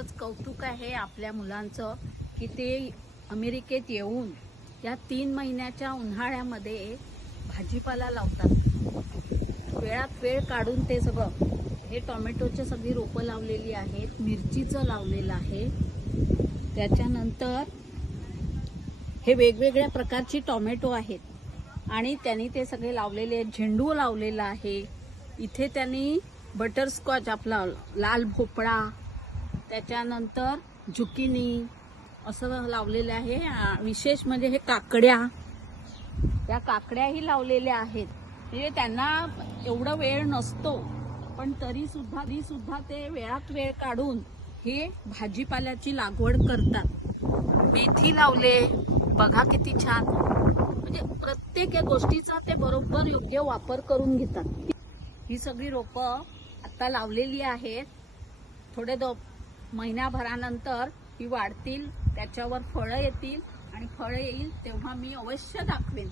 खरंच कौतुक आहे आपल्या मुलांचं की ते अमेरिकेत येऊन या 3 महिन्याच्या उन्हाळ्यामध्ये भाजीपाला लावतात। वेळात वेळ काढून ते सगळं हे टोमॅटोची सगळी रोपं लावलेली आहेत, मिरचीचं लावलेलं आहे, त्याच्यानंतर हे वेगवेगळ्या प्रकारची टोमॅटो आहेत आणि त्यांनी ते सगळे लावलेले आहेत। झेंडू लावलेला आहे इथे, त्यांनी बटरस्कॉच आपला लाल भोपळा, त्याच्यानंतर झुकिनी असं लावलेलं आहे। विशेष म्हणजे हे काकड्या, त्या काकड्याही लावलेल्या आहेत। म्हणजे त्यांना एवढा वेळ नसतो पण तरी सुद्धा ते वेळात वेळ काढून हे भाजीपाल्याची लागवड करतात। मेथी लावले बघा किती छान, म्हणजे प्रत्येक गोष्टीचा ते बरोबर योग्य वापर करून घेतात। ही सगळी रोपं आता लावलेली आहेत, थोडे महिन्याभरानंतर ही वाढतील, त्याच्यावर फळं येतील आणि फळं येईल तेव्हा मी अवश्य दाखवेन।